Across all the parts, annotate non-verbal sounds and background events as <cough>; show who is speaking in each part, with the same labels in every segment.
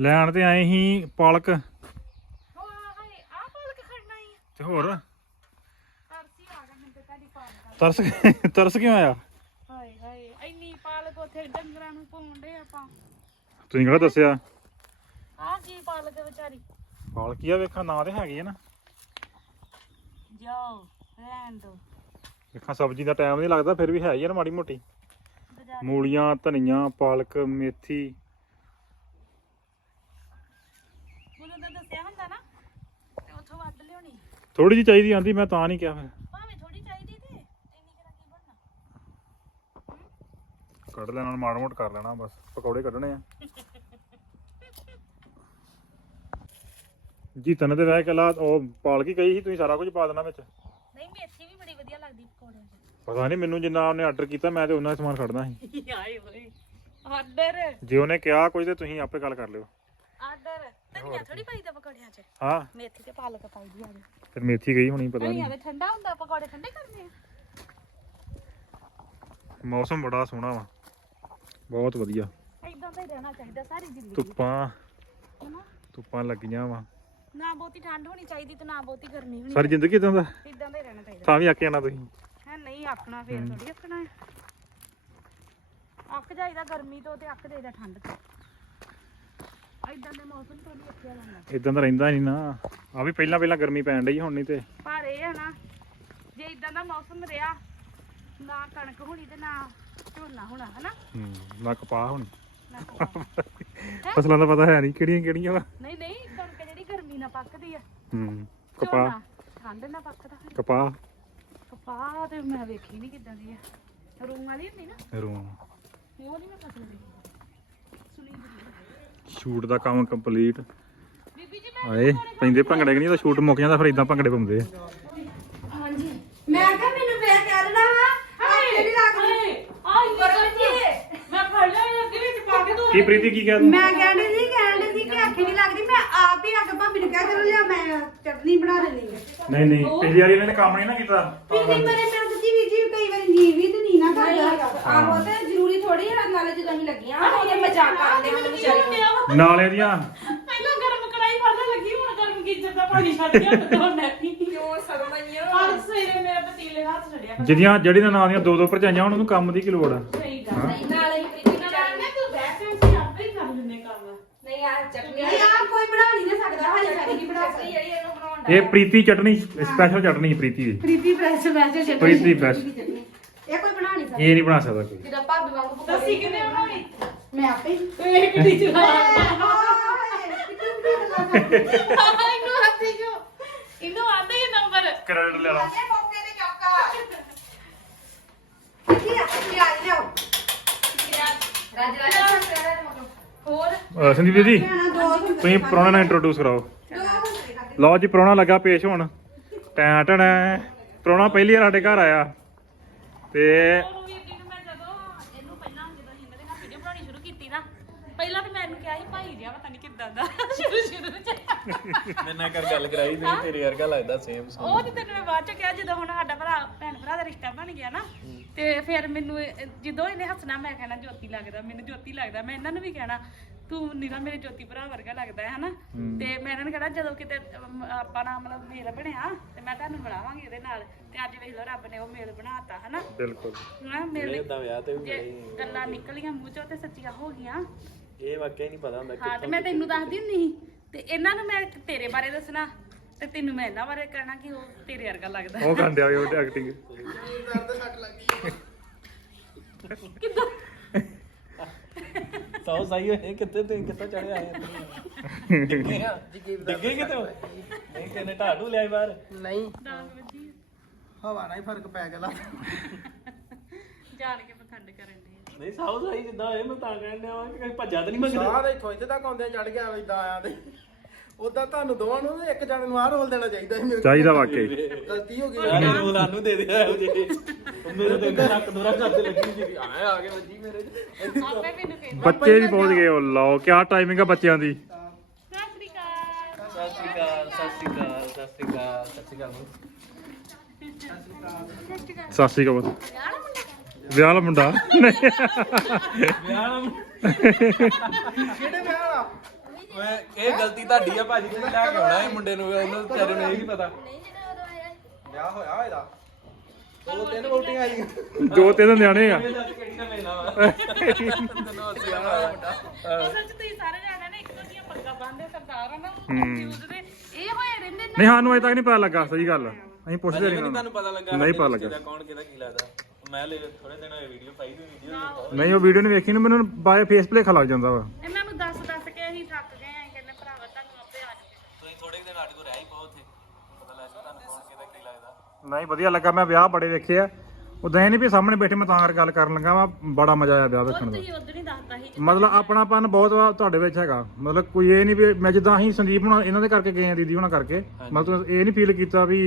Speaker 1: ਲੈਣ ਤੇ ਆਏ ਸੀ ਪਾਲਕ।
Speaker 2: ਆ।
Speaker 1: ਤੇ ਹੋਰ?
Speaker 2: ਆ
Speaker 1: ਤਰਸ ਤਰਸ ਕਿਉਂ ਆਇਆ?
Speaker 2: ਹਾਏ ਹਾਏ ਇੰਨੀ ਪਾਲਕ ਉੱਥੇ ਡੰਗਰਾਂ ਨੂੰ ਪਾਉਂਦੇ ਆਪਾਂ।
Speaker 1: ਤੁਸੀਂ ਕਿਹੜਾ ਦੱਸਿਆ?
Speaker 2: ਆਹ ਕੀ ਪਾਲਕ ਵਿਚਾਰੀ?
Speaker 1: ਪਾਲਕ ਆ ਵੇਖਾਂ ਨਾਂ ਤੇ ਹੈਗੇ ਆ ਨਾ।
Speaker 2: ਜਾਓ ਰਹਿਣ ਦੋ
Speaker 1: ਵੇਖਾਂ ਸਬਜ਼ੀ ਦਾ ਟਾਈਮ ਨਹੀਂ ਲੱਗਦਾ ਫਿਰ ਵੀ ਹੈ ਹੀ ਆ ਨਾ ਮਾੜੀ ਮੋਟੀ। ਮੂਲੀਆਂ ਧਨੀਆ ਪਾਲਕ ਮੇਥੀ।
Speaker 2: ਮੈਨੂੰ ਤਾਂ ਦੱਸਿਆ ਹੁੰਦਾ ਨਾ ਤੇ ਉੱਥੋਂ ਵੱਢ ਲਿਆਉਣੀ।
Speaker 1: ਥੋੜੀ ਜਿਹੀ ਚਾਹੀਦੀ ਆਂਦੀ ਮੈਂ ਤਾਂ ਨਹੀਂ ਕਿਹਾ ਫਿਰ।
Speaker 2: ਭਾਵੇਂ ਥੋੜੀ ਚਾਹੀਦੀ ਤੇ ਇੰਨੀ ਕਿਹੜਾ ਕੀ ਬਣਨਾ।
Speaker 1: ਕੱਢ ਲੈਣਾ ਹੁਣ ਮਾੜਾ ਮੋਟ ਕਰ ਲੈਣਾ ਬਸ। ਪਕੌੜੇ ਕੱਢਣੇ ਆ। <laughs> ਜੀਤਨ ਦੇ ਵਹਿ ਕਲਾ ਉਹ ਪਾਲਕ ਕਹੀ ਸੀ ਤੁਸੀਂ ਸਾਰਾ ਕੁਝ ਪਾ ਦੇਣਾ ਵਿੱਚ।
Speaker 2: ਨਹੀਂ ਮੇਥੀ ਵੀ ਬੜੀ ਵਧੀਆ ਲੱਗਦੀ ਪਕੌੜਿਆਂ
Speaker 1: ਪਤਾ ਨਹੀਂ ਮੈਨੂੰ ਜਿੰਨਾ ਉਹਨੇ ਆਰਡਰ ਕੀਤਾ ਮੈਂ ਤੇ ਉਹਨਾਂ ਹੀ ਸਮਾਨ ਖੜਨਾ ਸੀ।
Speaker 2: ਆਏ ਹੋਏ ਆਰਡਰ
Speaker 1: ਜੇ ਉਹਨੇ ਕਿਹਾ ਕੁਝ ਤੇ ਤੁਸੀਂ ਆਪੇ ਗੱਲ ਕਰ ਲਿਓ।
Speaker 2: ਧਨੀਆ ਥੋੜੀ ਪਾਈਦਾ ਪਕੌੜਿਆਂ 'ਚ?
Speaker 1: ਹਾਂ।
Speaker 2: ਮੇਥੀ ਤੇ ਪਾਲਕ ਪਾਈਦੀ ਆ
Speaker 1: ਫਿਰ ਮੇਥੀ ਗਈ ਹੋਣੀ ਪਤਾ
Speaker 2: ਧਨੀਆ
Speaker 1: ਨਹੀਂ।
Speaker 2: ਤੇ ਠੰਡਾ ਹੁੰਦਾ ਪਕੌੜੇ ਠੰਡੇ ਕਰਨੇ ਆ।
Speaker 1: ਮੌਸਮ ਬੜਾ ਸੋਹਣਾ ਵਾ। ਬਹੁਤ ਵਧੀਆ।
Speaker 2: ਇਦਾਂ ਤਾਂ ਹੀ ਰਹਿਣਾ ਚਾਹੀਦਾ ਸਾਰੀ ਜ਼ਿੰਦਗੀ।
Speaker 1: ਧੁੱਪਾਂ
Speaker 2: ਹਨਾ?
Speaker 1: ਧੁੱਪਾਂ ਲੱਗੀਆਂ ਵਾ।
Speaker 2: ਨਾ ਬਹੁਤੀ ਠੰਡ ਹੋਣੀ ਚਾਹੀਦੀ ਤੇ ਨਾ ਬਹੁਤੀ ਗਰਮੀ ਹੋਣੀ
Speaker 1: ਸਾਰੀ ਜ਼ਿੰਦਗੀ ਇਦਾਂ ਦਾ?
Speaker 2: ਇਦਾਂ ਦਾ ਹੀ ਰਹਿਣਾ ਚਾਹੀਦਾ।
Speaker 1: ਤਾਂ ਵੀ ਆਕੇ ਆਣਾ ਤੁਸੀਂ।
Speaker 2: ਹੈ ਨਹੀਂ ਆਖਣਾ ਫੇਰ ਥੋੜੀ ਆਖਣਾ। ਹੈ ਅੱਕ ਜਾਈਦਾ ਗਰਮੀ ਤੋਂ ਤੇ ਅੱਕ ਜਾਈਦਾ ਠੰਡ ਤੋਂ। ਇਦਾਂ ਦੇ ਮੌਸਮ ਤੋਂ ਨਹੀਂ ਅੱਕਿਆ ਜਾਂਦਾ
Speaker 1: ਇਦਾਂ ਦਾ ਰਹਿੰਦਾ ਨਹੀਂ ਨਾ। ਆ ਵੀ ਪਹਿਲਾਂ ਪਹਿਲਾਂ ਗਰਮੀ ਪੈਣ ਡਈ ਹੁਣ ਨਹੀਂ ਤੇ।
Speaker 2: ਪਰ ਇਹ ਹੈ ਨਾ ਜੇ ਇਦਾਂ ਦਾ ਮੌਸਮ ਰਿਹਾ ਨਾ ਕਣਕ ਹੋਣੀ ਤੇ ਨਾ ਝੋਨਾ ਹੋਣਾ ਹਨਾ?
Speaker 1: ਹੂੰ ਨਾ ਕਪਾਹ ਹੁਣ।
Speaker 2: ਨਾ ਕਪਾਹ। <laughs>
Speaker 1: ਫਸਲਾਂ ਦਾ ਪਤਾ ਹੈ ਨਹੀਂ ਕਿਹੜੀਆਂ ਕਿਹੜੀਆਂ ਵਾ।
Speaker 2: ਨਹੀਂ ਨਹੀਂ ਕਣਕ ਜਿਹੜੀ ਗਰਮੀ ਨਾਲ ਪੱਕਦੀ ਆ।
Speaker 1: ਹੂੰ ਕਪਾਹ।
Speaker 2: ਠੰਡ ਨਾਲ ਪੱਕਦਾ।
Speaker 1: ਕਪਾਹ।
Speaker 2: ਕਪਾਹ ਤੇ ਮੈਂ ਵੇਖੀ ਨਹੀਂ ਕਿਦਾਂ ਦੀ ਆ। ਰੂੰ ਵਾਲੀ ਹੁੰਦੀ ਨਾ।
Speaker 1: ਰੂ।
Speaker 2: ਉਹ ਨਹੀਂ ਮੈਂ ਫਸਲ
Speaker 1: ਸ਼ੂਟ ਦਾ ਕੰਮ ਕੰਪਲੀਟ। ਆਏ ਪੈਂਦੇ ਭੰਗੜੇ ਕਿ ਨਹੀਂ? ਤਾਂ ਸ਼ੂਟ ਮੁੱਕ ਜਾਂਦਾ ਫਿਰ ਇਦਾਂ ਭੰਗੜੇ ਪਾਉਂਦੇ ਆ।
Speaker 2: ਹਾਂਜੀ।
Speaker 3: ਮੈਂ ਕਿਹਾ ਮੈਨੂੰ ਫੇਰ ਕਹਿ ਦੇਣਾ ਵਾ। ਹੱਥ ਨਹੀਂ ਲੱਗਦੀ
Speaker 2: ਆਈ ਮੈਂ ਫੜ ਲਿਆ ਅੱਗੇ ਵਿੱਚ ਪਾ ਕੇ
Speaker 1: ਪ੍ਰੀਤੀ ਕੀ ਕਹਿ ਤੂੰ?
Speaker 3: ਮੈਂ ਕਹਿੰਦੀ ਸੀ ਕਹਿੰਦੀ ਸੀ ਕਿ ਅੱਖ ਨਹੀਂ ਲੱਗਦੀ। ਮੈਂ ਆਪ ਹੀ ਅੱਗ ਭਾਬੀ ਨੂੰ ਕਹਿ ਚਲੋ ਲਿਆ ਮੈਂ ਚਟਨੀ ਬਣਾ ਲੈਣੀ ਹੈ।
Speaker 1: ਨਹੀਂ ਨਹੀਂ ਪਿਛਲੀ ਵਾਰੀ ਇਹਨਾਂ ਨੇ ਕੰਮ ਨਹੀਂ ਨਾ ਕੀਤਾ।
Speaker 3: ਪਿਛਲੀ ਵਾਰੀ ਮੈਂ ਸੱਚੀ ਵੀਰ ਜੀ ਕਈ ਵਾਰੀ ਨੀਂਦ ਵੀ ਤੇ ਨਹੀਂ ਨਾ ਕਰਦਾ। ਆਹੋ ਤੇ ਜ਼ਰੂਰੀ ਥੋੜੀ ਹੈ ਅਸੀਂ ਲੱਗੀਆਂ ਉਹਦੇ ਮਜ਼ਾਕ ਕਰਦੇ ਹਾਂ ਵਿਚਾਰੀ।
Speaker 1: ਨਾਲੇ ਦੀਆਂ।
Speaker 2: ਪਹਿਲਾਂ ਗਰਮ ਕੜਾਈ ਫੜਨ ਲੱਗੀ ਹੁਣ ਗਰਮ ਗੀਜ਼ਰ ਦਾ ਪਾਣੀ ਛੱਡ ਗਿਆ ਤੇ ਦੋ ਨਹੀਂ
Speaker 3: ਕਿਉਂ ਸਰਮਈਆਂ
Speaker 2: ਅੱਜ ਸਵੇਰੇ ਮੇਰਾ ਪਤੀਲੇ ਹੱਥ ਛੱਡਿਆ
Speaker 1: ਜਿਹੜੀਆਂ ਜਿਹੜੀਆਂ ਨਾਂ ਦੀਆਂ ਦੋ ਦੋ ਭਰਜਾਈਆਂ ਉਹਨਾਂ ਨੂੰ ਕੰਮ ਦੀ ਕੀ ਲੋੜ ਆ?
Speaker 2: ਸਹੀ ਗੱਲ
Speaker 3: ਨਾਲੇ ਹੀ ਪ੍ਰੀਤੀ
Speaker 2: ਮੈਂ
Speaker 3: ਵਿਚਾਰੀ
Speaker 2: ਤੂੰ ਬੈਠ ਕੇ ਅਸੀਂ ਆਪੇ ਹੀ ਕਰ ਲੈਂਦੇ ਕੰਮ।
Speaker 3: ਨਹੀਂ ਆ ਚਟਨੀ ਆ ਕੋਈ ਬਣਾ ਨਹੀਂ ਨਾ ਸਕਦਾ ਹਾਲੇ ਸਾਡੀ ਕੀ ਬਣਾ ਸਕਦੀ। ਜਿਹੜੀ ਇਹਨੂੰ ਬਣਾਉਣ
Speaker 1: ਇਹ ਪ੍ਰੀਤੀ ਚਟਨੀ ਸਪੈਸ਼ਲ ਚਟਨੀ ਪ੍ਰੀਤੀ ਦੀ।
Speaker 3: ਪ੍ਰੀਤੀ ਫਰੈਸ਼ ਵੈਸੇ ਚਟਨੀ
Speaker 1: ਪ੍ਰੀਤੀ ਬੈਸਟ
Speaker 3: ਇਹ ਕੋਈ ਬਣਾ ਨਹੀਂ ਸਕਦਾ
Speaker 1: ਇਹ ਨਹੀਂ ਬਣਾ ਸਕਦਾ ਕੋਈ।
Speaker 3: ਜਿਹਦਾ ਭਾਬੀ ਵਾਂਗੂ ਪਕੌੜੇ
Speaker 2: ਦੱਸੀ ਕਿੰਨੇ ਬਣਾਉਣੀ?
Speaker 3: ਮੈਂ ਆਪੇ ਹੀ।
Speaker 2: ਇਹ ਕਿੱਡੀ ਚਲਾ ਇਹਨੂੰ ਹੱਥੀ ਜੋ ਇਹਨੂੰ ਆਂਦੇ ਹੀ ਨੰਬਰ।
Speaker 1: ਕ੍ਰੈਡਿਟ ਲੈ ਲਾ
Speaker 2: ਹੋਰ?
Speaker 1: ਸੰਦੀਪ ਜੀ ਤੁਸੀਂ ਪ੍ਰਾਹੁਣਾ ਨਾਲ ਇੰਟਰੋਡਿਊਸ ਕਰਾਓ। ਲਓ ਜੀ ਪ੍ਰਾਹੁਣਾ ਲੱਗਾ ਪੇਸ਼ ਹੋਣ। ਟੈਂ ਟਣ ਪ੍ਰਾਹੁਣਾ ਪਹਿਲੀ ਵਾਰ ਸਾਡੇ ਘਰ ਆਇਆ। ਤੇ
Speaker 2: ਉਹ ਵੀਰ ਜੀ ਨੂੰ ਮੈਂ ਜਦੋਂ ਇਹਨੂੰ ਪਹਿਲਾਂ ਜਦੋਂ ਅਸੀਂ ਇਹਨਾਂ ਦੇ ਨਾਲ ਵੀਡੀਓ ਬਣਾਉਣੀ ਸ਼ੁਰੂ ਕੀਤੀ ਨਾ ਪਹਿਲਾਂ ਤਾਂ ਮੈਨੂੰ ਕਿਹਾ ਸੀ ਭਾਈ ਜਿਹਾ ਪਤਾ ਨਹੀਂ ਕਿੱਦਾਂ ਦਾ ਸ਼ੁਰੂ ਸ਼ੁਰੂ ਚ
Speaker 4: ਮੇਰੇ ਨਾਲ ਕਰ ਗੱਲ ਕਰਾਈ ਤੇ ਤੇਰੇ ਵਰਗਾ ਲੱਗਦਾ ਸੇਮ
Speaker 2: ਉਹ ਤੇ ਤੈਨੂੰ ਮੈਂ ਬਾਅਦ ਚ ਕਿਹਾ ਜਦੋਂ ਹੁਣ ਸਾਡਾ ਭਰਾ ਭੈਣ ਭਰਾ ਦਾ ਰਿਸ਼ਤਾ ਬਣ ਗਿਆ ਨਾ ਤੇ ਫਿਰ ਮੈਨੂੰ ਇਹ- ਜਦੋਂ ਇਹਨੇ ਹੱਸਣਾ ਮੈਂ ਕਹਿਣਾ ਜੋਤੀ ਲੱਗਦਾ ਮੈਨੂੰ ਜੋਤੀ ਲੱਗਦਾ। ਮੈਂ ਇਹਨਾਂ ਨੂੰ ਵੀ ਕਹਿਣਾ ਤੂੰ ਨੀਰਾ ਮੇਰੇ ਜੋਤੀ ਭਰਾ ਵਰਗਾ ਲੱਗਦਾ ਹੈ ਹਨਾ? ਤੇ ਮੈਂ ਇਹਨਾਂ ਨੂੰ ਕਹਿਣਾ ਜਦੋਂ ਕਿਤੇ ਅਮ, ਆਪਾਂ ਨਾਲ ਮਤਲਬ ਮੇਲ ਬਣਿਆ ਤੇ ਮੈਂ ਤੁਹਾਨੂੰ ਮਿਲਾਵਾਂਗੀ ਇਹਦੇ ਨਾਲ ਤੇ ਅੱਜ ਵੇਖ ਲਓ ਰੱਬ ਨੇ ਉਹ ਮੇਲ ਬਣਾਤਾ ਹਨਾ?
Speaker 1: ਬਿਲਕੁਲ।
Speaker 2: ਨਾ ਮੇਲ
Speaker 4: ਇਦਾਂ ਵਿਆਹ ਤੇ ਵੀ
Speaker 2: ਜੇ ਗੱਲਾਂ ਨਿਕਲੀਆਂ ਮੂੰਹ ਚੋਂ ਤੇ ਸੱਚੀਆਂ ਹੋ ਗਈਆਂ।
Speaker 4: ਇਹ ਵਾਕਿਆ ਹੀ ਨਹੀਂ ਪਤਾ ਹੁੰਦਾ
Speaker 2: ਹਾਂ ਤੇ ਮੈਂ ਤੈਨੂੰ ਦੱਸਦੀ ਹੁੰਦੀ ਸੀ ਤੇ ਇਹਨਾਂ ਨੂੰ ਮੈਂ ਤੇਰੇ ਬਾਰੇ ਦੱਸਣਾ ਤੇ ਤੈਨੂੰ ਮੈਂ ਇਹਨਾਂ ਬਾਰੇ ਕਹਿਣਾ ਕਿ ਉਹ ਤੇਰੇ ਵਰਗਾ ਲੱਗਦਾ।
Speaker 1: ਉਹ ਗੰਡਿਆ ਉਹ ਐਕਟਿੰਗ
Speaker 4: ਸੌ ਸਹੀ ਹੋਏ ਕਿੱਥੇ ਤੇ ਕਿੱਥੇ ਚੜੇ ਆਏ ਡਿੱਗੇ ਆ? ਡਿੱਗੇ ਕਿਤੇ? ਨਹੀਂ ਕਿਨੇ ਢਾਡੂ ਲਿਆਈ ਬਾਹਰ?
Speaker 5: ਨਹੀਂ। ਹਵਾ ਨਾਲ ਹੀ ਫ਼ਰਕ ਪੈ ਗਿਆ ਲਾ।
Speaker 2: ਜਾਣ ਕੇ ਪਖੰਡ ਕਰਨ ਦੇ
Speaker 4: ਨਹੀਂ ਸੌ ਸਹੀ ਜਿੱਦਾਂ ਹੋਏ ਮੈਂ ਤਾਂ ਕਹਿਣ ਡਿਆ ਵਾਂ ਕਿ ਕੋਈ ਭੱਜਾ ਤਾਂ ਨਹੀਂ ਮੰਗਦਾ
Speaker 5: ਸਾਹ ਦੇ ਇੱਥੋਂ ਇੱਥੇ ਤੱਕ ਆਉਂਦੇ ਚੜ ਗਿਆ ਇਦਾਂ ਆਇਆ ਤੇ। ਉਦਾਂ ਤੁਹਾਨੂੰ ਦੋਵਾਂ ਨੂੰ ਤੇ ਇੱਕ ਜਣੇ ਨੂੰ ਆਹ ਰੋਲ ਦੇਣਾ ਚਾਹੀਦਾ ਸੀ ਮੇਰੇ
Speaker 1: ਚਾਹੀਦਾ ਵਾਕਈ।
Speaker 5: ਗਲਤੀ ਹੋ ਗਈ।
Speaker 4: ਯਾਰ ਇਹ ਰੋਲ ਆਨੂੰ ਦੇ ਦੇ ਉਹ ਮੇਰੇ ਤੇ ਅੱਗੇ ਨੱਕ ਦੂਰਾ ਕਰਦੇ ਲੱਗੀ ਸੀ ਆਏ ਆ ਕੇ ਵੱਜੀ ਮੇਰੇ ਚ।
Speaker 2: ਆਪੇ ਮੈਨੂੰ ਕਹਿੰਦੇ।
Speaker 1: ਬੱਚੇ ਵੀ ਪਹੁੰਚ ਗਏ ਉਹ ਲਓ ਕੀ ਟਾਈਮਿੰਗ ਆ ਬੱਚਿਆਂ ਦੀ।
Speaker 2: ਸਤਿ ਸ੍ਰੀ ਅਕਾਲ
Speaker 4: ਸਤਿ ਸ਼੍ਰੀ ਅਕਾਲ ਸਤਿ ਸ਼੍ਰੀ ਅਕਾਲ ਸਤਿ ਸ਼੍ਰੀ ਅਕਾਲ ਸਤਿ ਸ਼੍ਰੀ ਅਕਾਲ
Speaker 1: ਸਤਿ ਸ਼੍ਰੀ ਅਕਾਲ ਵਿਆਹ ਵਾਲਾ ਮੁੰਡਾ? ਨਹੀਂ
Speaker 4: ਵਿਆਹ
Speaker 5: ਕਿਹੜੇ ਵਿਆਹ ਵਾਲਾ?
Speaker 4: ਓਏ ਇਹ ਗਲਤੀ ਤੁਹਾਡੀ ਆ ਭਾਜੀ ਤੁਸੀਂ ਲੈ ਕੇ ਆਉਣਾ ਇਹ ਮੁੰਡੇ ਨੂੰ ਉਹਨੂੰ ਵਿਚਾਰੇ ਨੂੰ ਇਹ ਨਹੀਂ ਪਤਾ।
Speaker 5: ਵਿਆਹ ਹੋਇਆ ਹੋਇਆ ਇਹਦਾ? ਦੋ ਤਿੰਨ ਵੋਟੀਆਂ ਆਈਆਂ
Speaker 1: ਦੋ ਤਿੰਨ ਨਿਆਣੇ ਆ।
Speaker 2: ਅਸਲ ਚ ਤੁਸੀਂ ਸਾਰੇ ਜਾਣਿਆਂ ਨੇ ਇੱਕੋ ਦੀਆਂ ਪੱਗਾਂ ਬੰਨਦੇ ਸਰਦਾਰ ਆ ਨਾ
Speaker 1: ਹੂੰ।
Speaker 2: ਯੂਜ਼ ਦੇ ਇਹ ਹੋਏ ਰਹਿੰਦੇ ਨੇ
Speaker 1: ਨਹੀਂ ਸਾਨੂੰ ਅਜੇ ਤੱਕ ਨਹੀਂ ਪਤਾ ਲੱਗਾ ਸਹੀ ਗੱਲ ਆ। ਅਸੀਂ ਪੁੱਛਦੇ ਨਹੀਂ
Speaker 4: ਤੁਹਾਨੂੰ ਪਤਾ ਲੱਗਾ
Speaker 1: ਨਹੀਂ ਪਤਾ
Speaker 4: ਕਿਹਦਾ
Speaker 1: ਲੱਗਾ।
Speaker 4: ਕੌਣ ਕਿਹਦਾ ਕੀ ਲੱਗਦਾ। ਮੈਂ ਲੈ ਥੋੜੇ ਦਿਨ ਹੋਏ ਵੀਡੀਓ ਪਾਈ ਦੀ ਵੀਡੀਓ
Speaker 1: ਨਹੀਂ ਉਹ ਵੀਡੀਓ ਨਹੀਂ ਵੇਖੀ ਨਾ ਮੈਨੂੰ ਬਾਏ ਫੇਸ ਭਲੇਖਾ ਲੱਗ ਜਾਂਦਾ ਵਾ।
Speaker 2: ਇਹਨਾਂ ਨੂੰ ਦੱਸ ਦੱਸ ਕੇ ਅਸੀਂ ਥੱਕ ਗਏ ਆਂ ਕਹਿੰਦੇ ਭਰਾਵਾ ਤੁਹਾਨੂੰ ਆਪੇ ਆ ਜਾਵੇ
Speaker 4: ਤੁਸੀਂ ਥੋੜੇ ਦਿਨ ਸਾਡੇ ਕੋਲ ਰਹਿ ਹੀ ਪਾਓ ਉੱਥੇ। ਪਤਾ ਲੱਗ ਤੁਹਾਨੂੰ ਕੌਣ ਕਿਹਦਾ ਕੀ ਲੱਗਦਾ।
Speaker 1: ਨਹੀਂ ਵਧੀਆ ਲੱਗਾ ਮੈਂ ਵਿਆਹ ਬੜੇ ਵੇਖੇ ਆ। ਉਦਾਂ ਇਹ ਨਹੀਂ ਵੀ ਸਾਹਮਣੇ ਬੈਠੇ ਮੈਂ ਤਾਂ ਕਰਕੇ ਗੱਲ ਕਰਨ ਲੱਗਾ ਵਾ ਬੜਾ ਮਜ਼ਾ ਆਇਆ ਵਿਆਹ ਵੇਖਣ ਦਾ।
Speaker 2: ਤੁਸੀਂ ਉਦੋਂ ਹੀ ਦੱਸਦਾ ਸੀ।
Speaker 1: ਮਤਲਬ ਆਪਣਾਪਨ ਬਹੁਤ ਵਾ ਤੁਹਾਡੇ ਵਿੱਚ ਹੈਗਾ। ਮਤਲਬ ਕੋਈ ਇਹ ਨਹੀਂ ਵੀ ਮੈਂ ਜਿੱਦਾਂ ਅਸੀਂ ਸੰਦੀਪ ਹੁਣਾਂ ਇਹਨਾਂ ਦੇ ਕਰਕੇ ਗਏ ਆ ਦੀਦੀ ਹੁਣਾਂ ਕਰਕੇ ਮਤਲਬ ਇਹ ਨਹੀਂ ਫੀਲ ਕੀਤਾ ਵੀ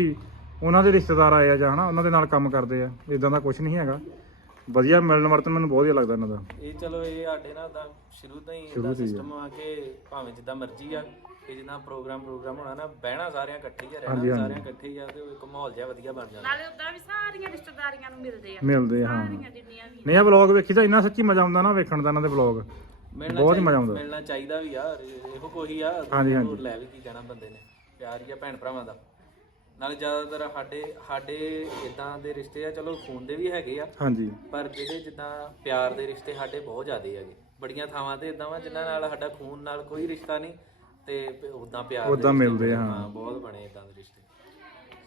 Speaker 1: ਉਹਨਾਂ ਦੇ ਰਿਸ਼ਤੇਦਾਰ ਆਏ ਆ ਜਾਂ ਹਨਾ ਉਹਨਾਂ ਦੇ ਨਾਲ ਕੰਮ ਕਰਦੇ ਆ ਇਦਾਂ ਦਾ ਕੁਝ ਨਹੀਂ ਹੈਗਾ। ਵਧੀਆ ਮਿਲਣ ਵਰਤਨ ਮੈਨੂੰ ਬਹੁਤ ਵਧੀਆ ਲੱਗਦਾ ਇਹਨਾਂ ਦਾ।
Speaker 4: ਇਹ ਚਲੋ ਇਹ ਸਾਡੇ ਨਾਲ ਤਾਂ ਸ਼ੁਰੂ ਤੋਂ ਹੀ ਇਹਦਾ ਸਿਸਟਮ ਆ ਕਿ ਭਾਵੇਂ ਜਿੱਦਾਂ ਮਰਜ਼ੀ ਆ ਕਿ ਜਿੱਦਾਂ ਪ੍ਰੋਗਰਾਮ ਪ੍ਰੋਗਰਾਮ ਹੋਣਾ ਨਾ ਬਹਿਣਾ ਸਾਰਿਆਂ ਇਕੱਠੇ ਹੀ ਆ ਰਹਿਣਾ ਸਾਰਿਆਂ ਇਕੱਠੇ ਹੀ ਆ ਤੇ ਉਹ ਇੱਕ ਮਾਹੌਲ ਜਿਹਾ ਵਧੀਆ ਬਣ ਜਾਂਦਾ।
Speaker 2: ਨਾਲੇ ਉਦਾਂ ਵੀ ਸਾਰੀਆਂ ਰਿਸ਼ਤੇਦਾਰੀਆਂ ਨੂੰ ਮਿਲਦੇ ਆ।
Speaker 1: ਮਿਲਦੇ ਆ, ਹਾਂ।
Speaker 2: ਸਾਰੀਆਂ ਜਿੰਨੀਆਂ ਵੀ
Speaker 1: ਨਹੀਂ ਇਹ ਵਲੌਗ ਵੇਖੀ ਤਾਂ ਇੰਨਾ ਸੱਚੀ ਮਜ਼ਾ ਆਉਂਦਾ ਨਾ ਵੇਖਣ ਦਾ ਇਹਨਾਂ ਦੇ ਵਲੌਗ
Speaker 4: ਮਿਲਣਾ
Speaker 1: ਬਹੁਤ ਹੀ ਮਜ਼ਾ ਆਉਂਦਾ।
Speaker 4: ਮਿਲਣਾ ਚਾਹੀਦਾ ਵੀ ਯਾਰ ਇਹੋ ਕੋਈ ਆ
Speaker 1: ਹਾਂਜੀ, ਹਾਂਜੀ।
Speaker 4: ਹੋਰ ਲੈ ਵੀ ਕੀ ਕਹਿਣਾ ਬੰਦੇ ਨੇ ਪਿਆਰ ਹੀ ਆ ਭੈਣ ਭਰਾਵਾਂ ਦਾ। ਨਾਲੇ ਜ਼ਿਆਦਾਤਰ ਸਾਡੇ ਸਾਡੇ ਇਦਾਂ ਦੇ ਰਿਸ਼ਤੇ ਆ ਚਲੋ ਖੂਨ ਦੇ ਵੀ ਹੈਗੇ ਆ
Speaker 1: ਹਾਂਜੀ।
Speaker 4: ਪਰ ਜਿਹੜੇ ਜਿੱਦਾਂ ਪਿਆਰ ਦੇ ਰਿਸ਼ਤੇ ਸਾਡੇ ਬਹੁਤ ਜ਼ਿਆਦੇ ਹੈਗੇ। ਬੜੀਆਂ ਥਾਵਾਂ ਤੇ ਇਦਾਂ ਵਾ ਜਿਨ੍ਹਾਂ ਨਾਲ ਸਾਡਾ ਖੂਨ ਨਾਲ ਕੋਈ ਰਿਸ਼ਤਾ ਨਹੀਂ ਤੇ ਉਦਾਂ ਪਿਆਰ
Speaker 1: ਉੱਦਾਂ ਮਿਲਦੇ ਆ, ਹਾਂ।
Speaker 4: ਹਾਂ। ਬਹੁਤ ਬਣੇ ਇਦਾਂ ਦੇ ਰਿਸ਼ਤੇ।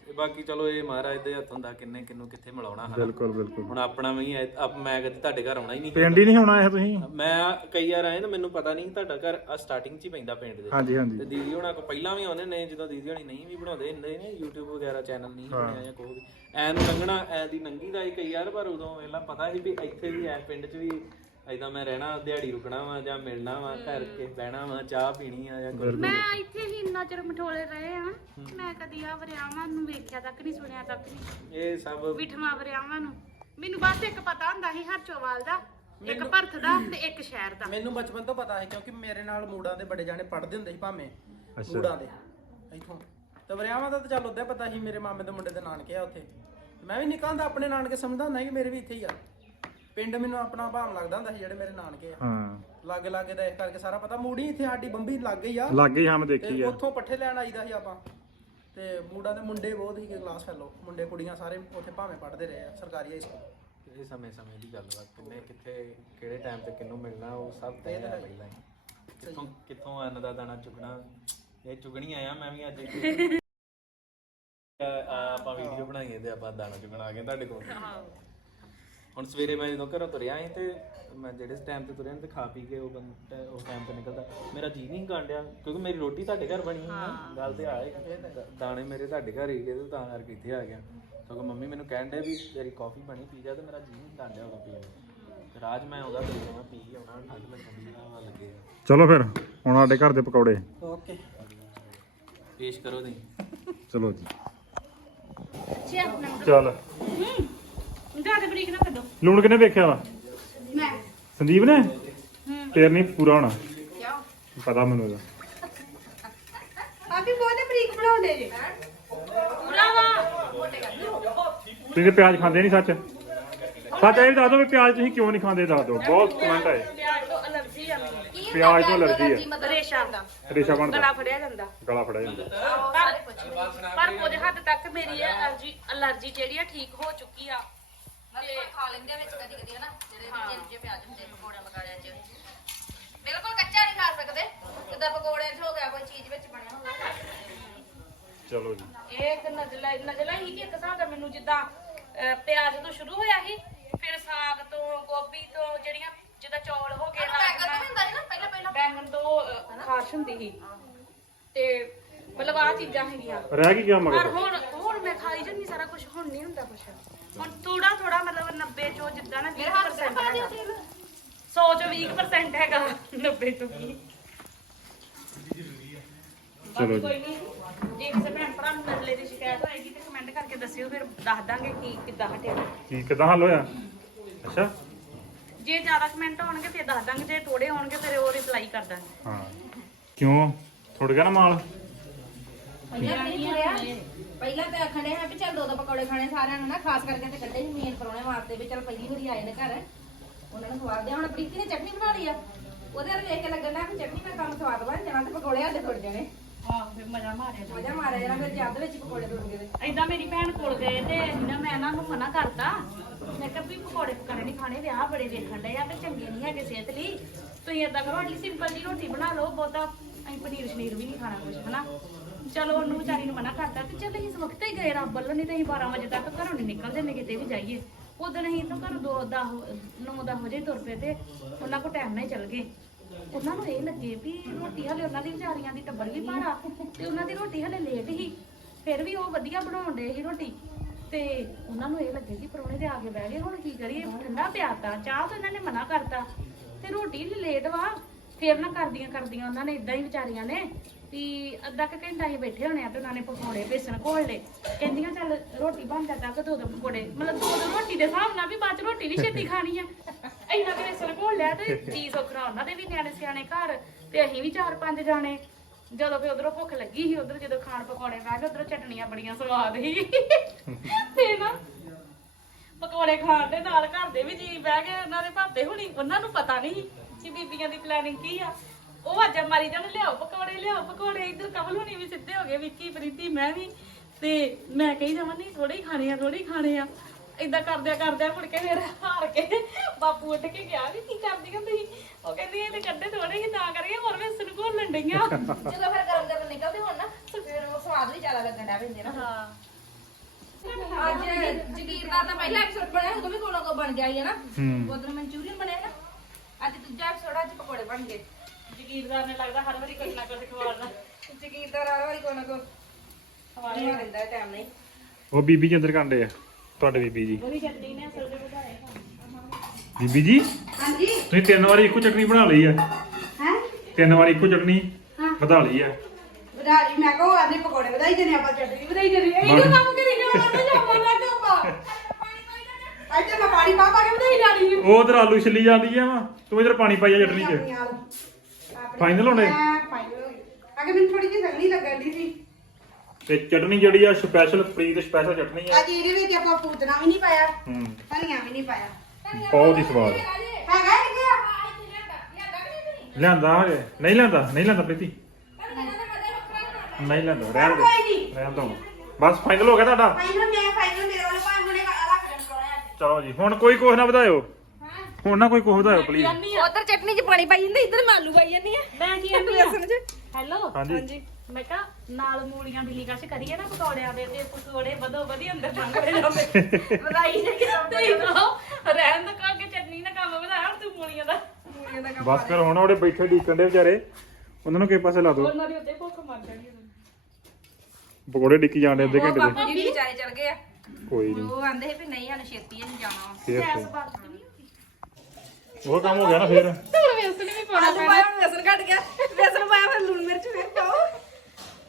Speaker 4: ਤੇ ਬਾਕੀ ਚਲੋ ਇਹ ਮਹਾਰਾਜ ਦੇ ਹੱਥ ਹੁੰਦਾ ਕਿੰਨੇ ਕਿੰਨੂੰ ਕਿੱਥੇ ਮਿਲਾਉਣਾ ਹਨਾ।
Speaker 1: ਬਿਲਕੁਲ ਬਿਲਕੁਲ।
Speaker 4: ਹੁਣ ਆਪਣਾ ਵੀ ਆਪ ਮੈਂ ਕਦੇ ਤੁਹਾਡੇ ਘਰ ਆਉਣਾ ਹੀ ਨਹੀਂ
Speaker 1: ਪਿੰਡ ਹੀ ਨਹੀਂ ਹੋਣਾ ਇਹ ਤੁਸੀਂ?
Speaker 4: ਮੈਂ ਕਈ ਵਾਰ ਆਏ ਤਾਂ ਮੈਨੂੰ ਪਤਾ ਨਹੀਂ ਤੁਹਾਡਾ ਘਰ ਆ ਸਟਾਰਟਿੰਗ 'ਚ ਹੀ ਪੈਂਦਾ ਪਿੰਡ ਦੇ
Speaker 1: ਹਾਂਜੀ
Speaker 4: ਤੇ
Speaker 1: ਹਾਂਜੀ
Speaker 4: ਦੀਦੀ ਹੋਣਾ ਕੋ ਪਹਿਲਾਂ ਵੀ ਆਉਂਦੇ ਨੇ ਜਦੋਂ ਦੀਦੀ ਹੋਣੀ ਨਹੀਂ ਵੀ ਬਣਾਉਂਦੇ ਹੁੰਦੇ ਨੇ YouTube ਵਗੈਰਾ ਚੈਨਲ ਨਹੀਂ ਬਣਿਆ ਜਾਂ ਕੋਈ ਐ ਨੂੰ ਲੰਘਣਾ ਐ ਦੀ ਨੰਗੀ ਦਾ ਹੀ ਕਈ ਵਾਰ ਪਰ ਉਦੋਂ ਪਹਿਲਾਂ ਪਤਾ ਸੀ ਵੀ ਇੱਥੇ ਵੀ ਐ ਪਿੰਡ 'ਚ ਵੀ ਐਦਾਂ ਮੈਂ ਰਹਿਣਾ ਦਿਹਾੜੀ ਰੁਕਣਾ ਵਾ ਜਾਂ ਮਿਲਣਾ ਵਾ ਘਰ ਕੇ ਬਹਿਣਾ ਵਾ ਚਾਹ ਪੀਣੀ ਆ ਜਾਂ ਕੁਝ
Speaker 2: ਮੈਂ ਇੱਥੇ ਹੀ ਇੰਨਾ ਚਿਰ ਮਠੋਲੇ ਰਹੇ ਆ। ਮੈਂ ਕਦੀ ਆ ਵਰਿਆਵਾਂ ਨੂੰ ਵੇਖਿਆ ਤੱਕ ਨਹੀਂ ਸੁਣਿਆ ਤੱਕ ਨਹੀਂ।
Speaker 4: ਇਹ ਸਭ
Speaker 2: ਵਿਠਵਾ ਵਰਿਆਵਾਂ ਨੂੰ। ਮੈਨੂੰ ਬਸ ਇੱਕ ਪਤਾ ਹੁੰਦਾ ਸੀ ਹਰਚੋਵਾਲ ਦਾ। ਇੱਕ ਭਰਤ ਦਾ ਤੇ ਇੱਕ ਸ਼ਹਿਰ ਦਾ।
Speaker 5: ਮੈਨੂੰ ਬਚਪਨ ਤੋਂ ਪਤਾ ਹੈ ਕਿਉਂਕਿ ਮੇਰੇ ਨਾਲ ਮੂੜਾਂ ਦੇ ਬੜੇ ਜਾਣੇ ਪੜਦੇ ਹੁੰਦੇ ਸੀ ਭਾਵੇਂ। ਮੂੜਾਂ ਦੇ। ਇਥੋਂ। ਤੇ ਵਰਿਆਵਾਂ ਦਾ ਤਾਂ ਚੱਲ ਉਦਾਂ ਪਤਾ ਸੀ ਮੇਰੇ ਮਾਮੇ ਦੇ ਮੁੰਡੇ ਦੇ ਨਾਨਕੇ ਆ ਉੱਥੇ। ਮੈਂ ਵੀ ਨਿਕਲਦਾ ਆਪਣੇ ਨਾਨਕੇ ਸਮਝਦਾ ਹੁੰਦਾ ਸੀ ਕਿ ਮੇਰੇ ਵੀ ਇੱਥੇ ਹੀ ਆ। ਪਿੰਡ ਮੈਨੂੰ ਆਪਣਾ ਭਾਵ ਲੱਗਦਾ ਹੁੰਦਾ ਸੀ ਜਿਹੜੇ ਮੇਰੇ ਨਾਨਕੇ ਆ।
Speaker 1: ਹਾਂ।
Speaker 5: ਲਾਗੇ ਲਾਗੇ ਦਾ ਇਸ ਕਰਕੇ ਸਾਰਾ ਪਤਾ ਮੂੜੀ ਇੱਥੇ ਸਾਡੀ ਬੰਬੀ ਲੱਗ ਗਈ ਆ।
Speaker 1: ਲੱਗ ਗਈ ਹਾਂ ਮੈਂ ਦੇਖੀ
Speaker 5: ਤੇ
Speaker 1: ਆ।
Speaker 5: ਉੱਥੋਂ ਪੱਠੇ ਲੈਣ ਆਈਦਾ ਸੀ ਆਪਾਂ। ਤੇ ਮੂੜਾਂ ਦੇ ਮੁੰਡੇ ਬਹੁਤ ਹੀ ਕਲਾਸ ਫੈਲੋ ਮੁੰਡੇ ਕੁੜੀਆਂ ਸਾਰੇ ਉੱਥੇ ਭਾਵੇਂ ਪੜਦੇ ਰਹੇ ਆ ਸਰਕਾਰੀ ਹਾਈ ਸਕੂਲ
Speaker 4: ਇਹ ਸਮੇਂ ਸਮੇਂ ਦੀ ਗੱਲ ਵਾ ਕਿੰਨੇ ਕਿੱਥੇ ਕਿਹੜੇ ਟਾਈਮ ਤੇ ਕਿੰਨੂੰ ਮਿਲਣਾ ਉਹ ਸਭ ਤੈਅ ਹੈ ਪਹਿਲਾਂ ਹੀ। ਕਿੱਥੋਂ ਕਿੱਥੋਂ ਅੰਨ ਦਾ ਦਾਣਾ ਚੁਗਣਾ? ਇਹ ਚੁਗਣੀ ਆਇਆ ਮੈਂ ਵੀ ਅੱਜ <laughs> ਆਪਾਂ ਵੀਡੀਓ ਬਣਾਈਏ ਤੇ ਆਪਾਂ ਦਾਣਾ ਚੁਗਣ ਆ ਗਏ ਤੁਹਾਡੇ ਕੋਲ। ਹੁਣ ਸਵੇਰੇ ਮੈਂ ਜਦੋਂ ਘਰੋਂ ਤੁਰਿਆ ਸੀ ਤੇ ਮੈਂ ਜਿਹੜੇ ਟਾਈਮ ਤੇ ਤੁਰਿਆ ਤੇ ਖਾ ਪੀ ਕੇ ਉਹ ਬੰਦਾ ਉਸ ਟਾਈਮ ਤੇ ਨਿਕਲਦਾ। ਮੇਰਾ ਜੀ ਨਹੀਂ ਕਾਂਡਿਆ ਕਿਉਂਕਿ ਮੇਰੀ ਰੋਟੀ ਤੁਹਾਡੇ ਘਰ ਬਣੀ ਹੋਈ ਨਾ। ਗੱਲ ਤੇ ਆਏ ਦਾਣੇ ਮੇਰੇ ਤੁਹਾਡੇ ਘਰ ਹੀ ਗਏ ਤੇ ਤਾਂ ਕਰਕੇ ਇੱਥੇ ਆ ਗਿਆ। ਕਿਉਂਕਿ ਮੰਮੀ ਮੈਨੂੰ ਕਹਿਣ ਦੇ ਵੀ ਤੇਰੀ ਕਾਫੀ ਬਣੀ ਪੀ ਜਾ ਤੇ ਮੇਰਾ ਜੀ ਨਹੀਂ ਕਾਂਡਿਆ ਉਹਦਾ ਪੀਣ। ਨੂੰ ਤੇ ਰਾਜ ਮੈਂ ਉਹਦਾ ਪੀ ਜਾਵਾਂ ਪੀ ਕੇ ਆਉਣਾ ਠੰਡ ਲੱਗਣ ਦੀ ਹਵਾ ਲੱਗੇ
Speaker 1: ਚਲੋ ਫਿਰ ਹੁਣ ਸਾਡੇ ਘਰ ਦੇ ਪਕੌੜੇ।
Speaker 5: ਓਕੇ
Speaker 4: ਪੇਸ਼ ਕਰੋ ਤੁਸੀਂ।
Speaker 1: ਚਲੋ ਜੀ। ਚੱਲ।
Speaker 2: ਜ਼ਿਆਦਾ ਬਰੀਕ ਨਾ ਕੱਢੋ।
Speaker 1: ਲੂਣ ਕਿਨੇ ਵੇਖਿਆ ਵਾ?
Speaker 2: ਮੈਂ।
Speaker 1: ਸੰਦੀਪ ਨੇ?
Speaker 2: ਹੂੰ।
Speaker 1: ਤੇਰ ਨਹੀਂ ਪੂਰਾ ਹੋਣਾ।
Speaker 3: ਕਿਉਂ?
Speaker 1: ਪਤਾ ਮੈਨੂੰ ਇਹਦਾ।
Speaker 3: ਆਪੀ ਬਹੁਤੇ ਬਰੀਕ ਬਣਾਉਂਦੇ ਜੀ।
Speaker 1: ਤੁਸੀਂ ਤੇ ਪਿਆਜ਼ ਖਾਂਦੇ ਨਹੀਂ ਸੱਚ? ਸੱਚ ਇਹ ਵੀ ਦੱਸ ਦਿਓ ਵੀ ਪਿਆਜ਼ ਤੁਸੀਂ ਕਿਉਂ ਨਹੀਂ ਖਾਂਦੇ ਦੱਸ ਦਿਓ ਬਹੁਤ ਕਮੈਂਟ ਆਏ।
Speaker 2: ਪਿਆਜ਼ ਤੋਂ ਅਲਰਜੀ ਆ ਮੈਨੂੰ
Speaker 1: ਪਿਆਜ਼ ਤੋਂ ਅਲਰਜੀ ਹੈ
Speaker 2: ਰੇਸ਼ਾ।
Speaker 1: ਰੇਸ਼ਾ ਬਣਦਾ।
Speaker 2: ਗਲਾ ਫੜਿਆ ਜਾਂਦਾ।
Speaker 1: ਗਲਾ ਫੜਿਆ ਜਾਂਦਾ।
Speaker 2: ਪਰ ਪਰ ਕੁਝ ਹੱਦ ਤੱਕ ਮੇਰੀ ਅਲਰਜੀ ਅਲਰਜੀ ਜਿਹੜੀ ਆ ਠੀਕ ਹੋ ਚੁੱਕੀ ਆ।
Speaker 3: ਮਤਲਬ ਖਾ ਲੈਂਦੇ ਆ ਵਿੱਚ ਕਦੀ ਕਦੀ ਹਨਾ? ਜਿਹੜੇ ਨਿੱਕੇ ਨਿੱਕੇ ਪਿਆਜ਼ ਹੁੰਦੇ ਪਕੌੜਿਆਂ ਪਕਾੜਿਆਂ 'ਚ। ਬਿਲਕੁਲ ਕੱਚਾ ਨਹੀਂ ਖਾ ਸਕਦੇ। ਕਿਦਾਂ ਪਕੌੜਿਆਂ 'ਚ ਹੋ ਗਿਆ ਕੋਈ ਚੀਜ਼ ਵਿੱਚ ਬਣਿਆ ਹੋਵੇ
Speaker 1: ਚਲੋ ਜੀ।
Speaker 2: ਇਹ ਇੱਕ ਨਜ਼ਲਾ ਨਜ਼ਲਾ ਹੀ ਕਿ ਇੱਕ ਹਿਸਾਬ ਦਾ ਮੈਨੂੰ ਜਿੱਦਾਂ ਅਹ, ਪਿਆਜ਼ ਤੋਂ ਸ਼ੁਰੂ ਹੋਇਆ ਸੀ ਫਿਰ ਸਾਗ ਤੋਂ ਗੋਭੀ ਤੋਂ ਜਿਹੜੀਆਂ ਜਿੱਦਾਂ ਚੌਲ ਹੋ ਗਏ
Speaker 3: ਬੈਂਗਣ ਤੋਂ ਵੀ ਹੁੰਦਾ ਸੀ ਨਾ ਪਹਿਲਾਂ ਪਹਿਲਾਂ।
Speaker 2: ਬੈਂਗਣ ਤੋਂ ਅਹ, ਖਾਰਸ਼ ਹੁੰਦੀ ਸੀ। ਤੇ ਮਤਲਬ ਆ ਚੀਜ਼ਾਂ ਹੈਗੀਆਂ।
Speaker 1: ਰਹਿ ਕੀ ਗਿਆ
Speaker 2: ਪਰ
Speaker 1: ਮਗਰ
Speaker 2: ਹੁਣ ਹੁਣ ਮੈਂ ਖਾਈ ਜਾਂਦੀ ਸਾਰਾ ਕੁਝ ਹੁਣ ਨਹੀਂ ਹੁੰਦਾ ਕੁਝ ਹੁਣ ਥੋੜਾ ਥੋੜਾ ਮਤਲਬ 90 ਚੋਂ ਜਿੱਦਾਂ ਨਾ 20% ਹੈਗਾ। 100 ਚੋਂ 20% ਹੈਗਾ 90 ਚੋਂ 20
Speaker 1: ਚਲੋ ਜੀ
Speaker 2: ਕੋਈ ਨਹੀਂ ਜੇ ਕਿਸੇ ਭੈਣ ਭਰਾ ਨੂੰ ਨਜ਼ਲੇ ਦੀ ਸ਼ਿਕਾਇਤ ਹੋਏਗੀ ਤੇ ਕਮੈਂਟ ਕਰਕੇ ਦੱਸਿਓ ਫਿਰ ਦੱਸ ਦਾਂਗੇ ਕੀ ਕਿੱਦਾਂ ਹਟਿਆ।
Speaker 1: ਕੀ ਕਿਦਾਂ ਹੱਲ ਹੋਇਆ? ਅੱਛਾ।
Speaker 2: ਜੇ ਜ਼ਿਆਦਾ ਕਮੈਂਟ ਹੋਣਗੇ ਫਿਰ ਦੱਸ ਦਾਂਗੇ ਜੇ ਥੋੜੇ ਹੋਣਗੇ ਫਿਰ ਉਹ ਰਿਪਲਾਈ ਕਰ ਦਾਂਗੇ।
Speaker 1: ਹਾਂ। ਕਿਉਂ? ਥੋੜ ਗਿਆ ਨਾ ਮਾਲ।
Speaker 3: ਪਹਿਲਾਂ ਤਾਂ ਆਖਣ ਡਿਆ ਵੀ ਚੱਲ ਦੋ ਦੋ ਪਕੌੜੇ ਖਾਣੇ ਸਾਰਿਆਂ ਨੂੰ ਨਾ ਖਾਸ ਕਰਕੇ ਤੇ ਕੱਢੇ ਸੀ ਮੇਨ ਪਰੋਣੇ ਵਾਸਤੇ ਵੀ ਚੱਲ ਪਹਿਲੀ ਵਾਰੀ ਆਏ ਨੇ ਘਰ। ਉਹਨਾਂ ਨੂੰ ਖਵਾ ਦਿਆ ਹੁਣ ਪ੍ਰੀਤੀ ਨੇ ਚਟਨੀ ਬਣਾ ਲਈ ਆ। ਉਹਦੇ ਵੱਲ ਵੇਖ ਕੇ ਲੱਗਣ ਦਾ ਕਿ ਚਟਨੀ ਦਾ ਕੰਮ ਸਵਾਦ ਬਣ ਜਾਣਾ ਤੇ ਪਕੌੜੇ ਹੱਥ ਟੁੱਟ ਜਾਣੇ।
Speaker 2: ਆਹ ਫਿਰ ਮਜ਼ਾ ਮਾਰਿਆ ਜਾਊ।
Speaker 3: ਮਜ਼ਾ ਮਾਰਿਆ ਜਾਣਾ ਫਿਰ ਜੱਦ ਵਿੱਚ ਪਕੌੜੇ ਟੁੱਟ ਗਏ ਤੇ।
Speaker 2: ਏਦਾਂ ਮੇਰੀ ਭੈਣ ਕੋਲ ਗਏ ਤੇ ਨਾ ਮੈਂ ਇਹਨਾਂ ਨੂੰ ਮਨਾ ਕਰਤਾ। ਮੈਂ ਕਿਹਾ ਵੀ ਪਕੌੜੇ ਪਕਾੜੇ ਨਹੀਂ ਖਾਣੇ ਵਿਆਹ ਬੜੇ ਵੇਖਣ ਡਏ ਆ ਤੇ ਚੰਗੇ ਨਹੀਂ ਹੈਗੇ ਸਿਹਤ ਲਈ। ਤੁਸੀਂ ਏਦਾਂ ਕਰੋ ਅਟਲੀ ਸਿੰਪਲ ਜੀ ਰੋਟੀ ਬਣਾ ਲਓ ਬਹੁਤਾ ਅਸੀਂ ਪਨੀਰ ਸ਼ਨੀਰ ਵੀ ਨਹੀਂ ਖਾਣਾ ਕੁਝ ਹਨਾ? ਚਲੋ ਉਹਨੂੰ ਵਿਚਾਰੀ ਨੂੰ ਮਨਾ ਕਰਤਾ ਤੇ ਚੱਲ ਅਸੀਂ ਵਕਤ ਹੀ ਗਏ ਰੱਬ ਵੱਲੋਂ, ਨਹੀਂ ਤੇ ਅਸੀਂ 12 ਵਜੇ ਤੱਕ ਘਰੋਂ ਨਹੀਂ ਨਿਕਲਦੇ ਨੇ ਕਿਤੇ ਵੀ ਜਾਈਏ। ਉਦੋਂ ਅਸੀਂ ਤਾਂ ਘਰ ਦੋ ਦਾ 9 ਦਾ ਵਜੇ ਤੁਰ ਪਏ ਤੇ ਉਹਨਾਂ ਕੋ ਟਾਈਮ ਨਾਲ ਹੀ ਚੱਲ ਗਏ। ਉਹਨਾਂ ਨੂੰ ਇਹ ਲੱਗੇ ਵੀ ਰੋਟੀ ਹਲੇ ਉਹਨਾਂ ਦੀ ਵਿਚਾਰੀਆਂ ਦੀ ਟੱਬਰ ਵੀ ਭਾਰਾ ਤੇ ਉਹਨਾਂ ਦੀ ਰੋਟੀ ਹਲੇ ਲੇਟ ਹੀ ਫਿਰ ਵੀ ਉਹ ਵਧੀਆ ਬਣਾਉਣ ਦੇ ਸੀ ਰੋਟੀ। ਤੇ ਉਹਨਾਂ ਨੂੰ ਇਹ ਲੱਗੇ ਕਿ ਪਰੋਣੇ ਦੇ ਆ ਕੇ ਬਹਿ ਗਏ, ਹੁਣ ਕੀ ਕਰੀਏ? ਠੰਡਾ ਪਿਆਤਾ ਚਾਹ ਤਾਂ ਇਹਨਾਂ ਨੇ ਮਨਾ ਕਰਤਾ। ਤੇ ਰੋਟੀ ਲੇਟ ਵਾ। ਫੇਰ ਨਾ ਕਰਦੀਆਂ ਕਰਦੀਆਂ ਉਹਨਾਂ ਨੇ ਇਦਾਂ ਹੀ ਵਿਚਾਰੀਆਂ ਨੇ ਵੀ ਅੱਧਾ ਕੁ ਘੰਟਾ ਹੀ ਬੈਠੇ ਹੋਣੇ ਆ ਤੇ ਉਹਨਾਂ ਨੇ ਪਕੌੜੇ, ਬੇਸਣ ਘੋਲ ਲਏ। ਕਹਿੰਦੀਆਂ, ਚੱਲ ਰੋਟੀ ਬਣਦਾ ਤੱਕ ਦੋ ਦੋ ਪਕੌੜੇ। ਮਤਲਬ ਦੋ ਦੋ ਰੋਟੀ ਦੇ ਹਿਸਾਬ ਨਾਲ ਵੀ ਬਾਅਦ ਚ ਰੋਟੀ ਵੀ ਛੇਤੀ ਖਾਣੀ ਆ। ਇੰਨਾ ਕਿ ਬੇਸਣ ਘੋਲ ਲਿਆ ਤੇ ਚੀਜ਼ ਔਖਰਾ ਉਹਨਾਂ ਦੇ ਵੀ ਨਿਆਣੇ ਸਿਆਣੇ ਘਰ, ਤੇ ਅਸੀਂ ਵੀ ਚਾਰ ਪੰਜ ਜਾਣੇ। ਜਦੋਂ ਫਿਰ ਉਧਰੋਂ ਭੁੱਖ ਲੱਗੀ ਸੀ, ਉਧਰ ਜਦੋਂ ਖਾਣ ਪਕੌੜੇ ਬਹਿ ਕੇ ਉਧਰੋਂ ਚਟਣੀਆਂ ਬੜੀਆਂ ਸਵਾਦ ਸੀ। ਤੇ ਨਾ ਪਕੌੜੇ ਖਾਣ ਦੇ ਨਾਲ ਘਰ ਦੇ ਵੀ ਜੀ ਬਹਿ ਗਏ, ਉਹਨਾਂ ਦੇ ਭਾਪੇ ਹੁਣੀ, ਉਹਨਾਂ ਨੂੰ ਪਤਾ ਨਹੀਂ ਕਿ ਬੀਬੀਆਂ ਦੀ ਪਲੈਨਿੰਗ ਕੀ ਆ। ਉਹ ਅੱਜ ਮਾਰੀ ਜਾਣ ਲਿਆਓ ਪਕੌੜੇ ਲਿਆਓ ਪਕੌੜੇ। ਇੱਧਰ ਕਮਲ ਹੁਣੀ ਵੀ ਸਿੱਧੇ ਹੋ ਗਏ ਵਿੱਕੀ ਪ੍ਰੀਤੀ ਮੈਂ ਵੀ। ਤੇ ਮੈਂ ਕਹੀ ਜਾਵਾਂ ਨਹੀਂ ਥੋੜੇ ਹੀ ਖਾਣੇ ਆ ਥੋੜੇ ਹੀ ਖਾਣੇ ਆ। ਇਦਾਂ ਕਰਦਿਆਂ ਕਰਦਿਆਂ ਮੁੜ ਕੇ ਫਿਰ ਹਾਰ ਕੇ ਬਾਪੂ ਉੱਠ ਕੇ ਗਿਆ ਵੀ ਕੀ ਕਰਦੀਆਂ ਤੁਸੀਂ? ਉਹ ਕਹਿੰਦੀ ਇਹ ਤੇ ਕੱਢੇ ਥੋੜੇ ਹੀ ਤਾਂ ਕਰਕੇ ਹੋਰ ਵੇਸਣ ਘੋਲਣ ਡਈਆਂ।
Speaker 3: ਜਦੋਂ ਫਿਰ ਗਰਮ ਗਰਮ ਨਿਕਲਦੇ ਹੋਣ ਨਾ ਤੇ ਫਿਰ ਉਹ ਸਵਾਦ ਵੀ ਜ਼ਿਆਦਾ ਲੱਗਣ ਲੱਗ ਪੈਂਦੇ ਨਾ।
Speaker 2: ਹਾਂ।
Speaker 3: ਅੱਜ ਜਗੀਰਦਾਰ ਦਾ ਪਹਿਲਾ ਐਪੀਸੋਡ ਬਣਿਆ ਉਹ ਵੀ ਕੋਲੋਂ ਕੋ ਬਣ ਗਿਆ ਹੀ ਹੈ ਨਾ।
Speaker 1: ਹੂੰ।
Speaker 3: ਉਧਰ ਮਨਚੂਰੀਅਨ ਬਣਿਆ ਨਾ। ਅੱਜ ਦੂਜਾ ਐਪੀਸੋਡ ਅੱਜ ਪਕੌੜੇ ਬਣ ਗਏ।
Speaker 2: ਜਗੀਰਦਾਰ ਨੇ ਲੱਗਦਾ ਹਰ ਵਾਰੀ ਕੁਝ ਨਾ ਕੁਝ ਖਵਾਉਣਾ
Speaker 3: ਜਗੀਰਦਾਰ ਹਰ ਵਾਰੀ ਕੋਈ ਨਾ ਕੋਈ
Speaker 2: ਖਵਾਉਣਾ
Speaker 3: ਬਣਾ ਲੈਂਦਾ ਟਾਈਮ ਨਹੀਂ।
Speaker 1: ਉਹ ਬੀਬੀ ਜੀ ਅੰਦਰ ਕਾਂਡੇ ਆ ਤੁਹਾਡੇ ਬੀਬੀ ਜੀ।
Speaker 2: ਉਹਦੀ ਚਟਨੀ ਨੇ ਅਸਲ ਦੇ ਵਧਾਏ
Speaker 1: ਬੀਬੀ ਜੀ
Speaker 6: ਹਾਂਜੀ।
Speaker 1: ਤੁਸੀਂ ਤਿੰਨ ਵਾਰੀ ਇੱਕੋ ਚਟਨੀ ਬਣਾ ਲਈ ਆ।
Speaker 6: ਹੈ?
Speaker 1: ਤਿੰਨ ਵਾਰੀ ਇੱਕੋ ਚਟਨੀ ਵਧਾ ਲਈ ਆ।
Speaker 6: ਵਧਾਈ ਮੈਂ ਕਹੋ ਆਨੇ ਪਕੌੜੇ ਵਧਾਈ ਦੇਣੇ ਆਪਾਂ ਚਟਨੀ ਵਧਾਈ ਦੇਣੀ। ਇਹ ਤਾਂ ਕੰਮ ਕਰੀ ਗਿਆ ਮੈਂ ਜਾਵਾਂ ਨਾ ਟੋਪਾ ਅੱਜ ਮੈਂ ਪਾਣੀ ਪਾ ਪਾ ਕੇ ਵਧਾਈ ਜਾਣੀ
Speaker 1: ਉਹ ਉਧਰ ਆਲੂ ਛਿੱਲੀ ਜਾਂਦੀ ਆ ਵਾ ਤੂੰ ਇਧਰ ਪਾਣੀ ਪਾਈਆ ਚਟਨੀ 'ਚ। Final ਹੋਣੇ?
Speaker 6: ਫਾਈਨਲ ਅਗੇ ਮੈਨੂੰ ਥੋੜੀ ਜਿਹੀ ਸੰਗਲੀ ਲੱਗਣ ਦੀ ਸੀ।
Speaker 1: ਤੇ ਚਟਨੀ ਜਿਹੜੀ ਆ ਸਪੈਸ਼ਲ ਪ੍ਰੀਤ ਸਪੈਸ਼ਲ ਚਟਨੀ ਆ।
Speaker 6: ਅੱਜ ਇਹਦੇ ਵਿੱਚ ਆਪਾਂ ਪੂਤਨਾ ਵੀ ਨਹੀਂ ਪਾਇਆ
Speaker 1: ਹੂੰ।
Speaker 6: ਧਨੀਆ ਵੀ ਨਹੀਂ ਪਾਇਆ।
Speaker 1: ਬਹੁਤ ਹੀ ਸਵਾਦ।
Speaker 6: ਹੈਗਾ ਇਹ
Speaker 1: ਲਿਆਂਦਾ ਹਜੇ ਨਹੀਂ ਲਿਆਂਦਾ ਨਹੀਂ ਲਿਆਂਦਾ ਪ੍ਰੀਤੀ। ਨਹੀਂ ਲਿਆਂਦਾ ਰਹਿਣ ਦੋ।
Speaker 6: ਕੋਈ ਨਹੀਂ
Speaker 1: ਰਹਿਣ ਦੋ। ਬਸ ਫਾਈਨਲ ਹੋ ਗਿਆ ਤੁਹਾਡਾ?
Speaker 6: ਫਾਈਨਲ ਮੈਂ ਫਾਈਨਲ ਮੇਰੇ ਵਾਲੇ ਭਾਈ ਹੁਣੇ ਰੱਖ ਲੈਣ ਕੋਲ
Speaker 1: ਚਲੋ ਜੀ ਹੁਣ ਕੋਈ ਕੁਛ ਨਾ ਵਧਾਇਓ। ਹੁਣ ਨਾ ਕੋਈ ਕੁਛ ਵਧਾਇਓ ਪਲੀਜ਼
Speaker 3: ਉਧਰ ਚਟਨੀ 'ਚ ਪਾਣੀ ਪਾਈ ਜਾਂਦੇ ਇੱਧਰ ਮੈਂ ਆਲੂ ਪਾਈ ਜਾਂਦੀ ਆ।
Speaker 2: ਮੈਂ ਕੀ ਕਹਿੰਦੀ ਆ? ਹੈਲੋ
Speaker 1: ਹਾਂਜੀ।
Speaker 2: ਮੈਂ ਕਿਹਾ ਨਾਲ ਮੂਲੀਆਂ ਦੀ ਲਿਕਾਸ਼ ਕਰੀਏ ਨਾ ਪਕੌੜਿਆਂ ਦੇ ਤੇ ਪਕੌੜੇ ਵਧੋ ਵਧੀ ਅੰਦਰ ਲੰਘਦੇ ਜਾਂਦੇ ਵਧਾਈ ਜੇ ਤੇ ਰਹਿਣ ਦਾ ਕਾ ਕੇ ਚਟਨੀ ਨਾਲ ਕੰਮ ਵਧਾਇਆ ਹੁਣ ਤੂੰ ਮੂਲੀਆਂ ਦਾ।
Speaker 1: ਬਸ ਕਰ ਹੁਣ ਉਹਦੇ ਬੈਠੇ ਢੀਕਣ ਦੇ ਵਿਚਾਰੇ। ਉਹਨਾਂ ਨੂੰ ਕਿਸੇ ਪਾਸੇ ਲਾ ਦਿਓ।
Speaker 2: ਉਹਨਾਂ ਦੀ ਉੱਤੇ ਭੁੱਖ ਮਰ ਜਾਣੀ ਉਹਨਾਂ ਦੀ।
Speaker 1: ਪਕੌੜੇ ਡਿੱਕੀ ਜਾਂਦੇ ਅੱਧੇ ਘੰਟੇ ਦੇ।
Speaker 3: ਜੀ ਵੀ ਵਿਚਾਰੇ ਚਲ ਗਏ ਆ।
Speaker 1: ਕੋਈ ਨਹੀਂ
Speaker 3: ਉਹ ਆਂਦੇ ਸੀ ਵੀ ਨਹੀਂ ਸਾਨੂੰ ਛੇਤੀ ਨਹੀਂ ਜਾਣਾ ਵਾ।
Speaker 1: ਫੇਰ
Speaker 2: ਗੈਸ
Speaker 1: ਤੇ
Speaker 2: ਬੰਦ ਤਾਂ ਨਹੀਂ ਹੁੰਦੀ
Speaker 1: ਉਹ ਕੰਮ ਹੋ ਗਿਆ ਨਾ ਫੇਰ?
Speaker 3: ਆਲੂ ਪਾਇਆ ਹੁਣ ਲਸਣ ਘਟ ਗਿਆ। ਲਸਣ ਪਾਇਆ ਫਿਰ ਲੂਣ ਮਿਰਚ ਫਿਰ ਪਾਓ।